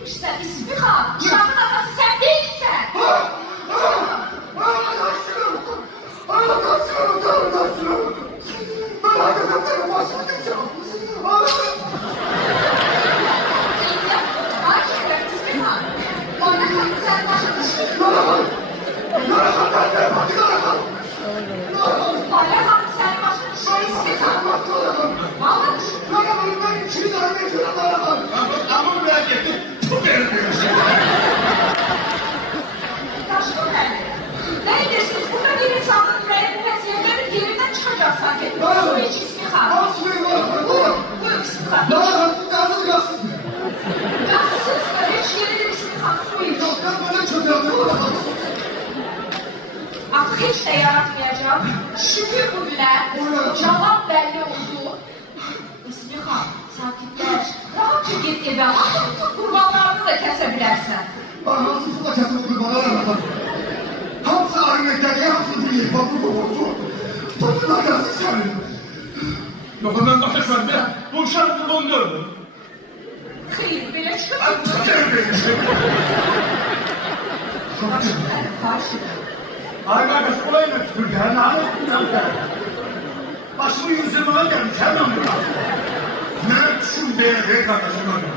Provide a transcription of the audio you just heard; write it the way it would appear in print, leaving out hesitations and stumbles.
etmişsən İsmiha. Uşağın atası sən deyilsən. Ben hakikaten başımı diyeceğim. Artık hiç de yaratmayacağım. Şükür bugüne cevap belli oldu. İsmiha, sakitleş. Rahatça git eve. Artık bütün kurbanlarını da kesebilirsin. Anasını da kesin kurbanlar. Hamısı arınlıkta, hamısı değil. Bakın bu. Bunlar nasıl senin? Yok ben bakacağım ya. Bu uşağın bunu gördüm. Hayır, böyle çıkıp Ay kardeş olayla tükür ya. Ne anlatın ya? Başımı yüzüme gelmiş hemen buna. Ne düşün be kardeşim öyle.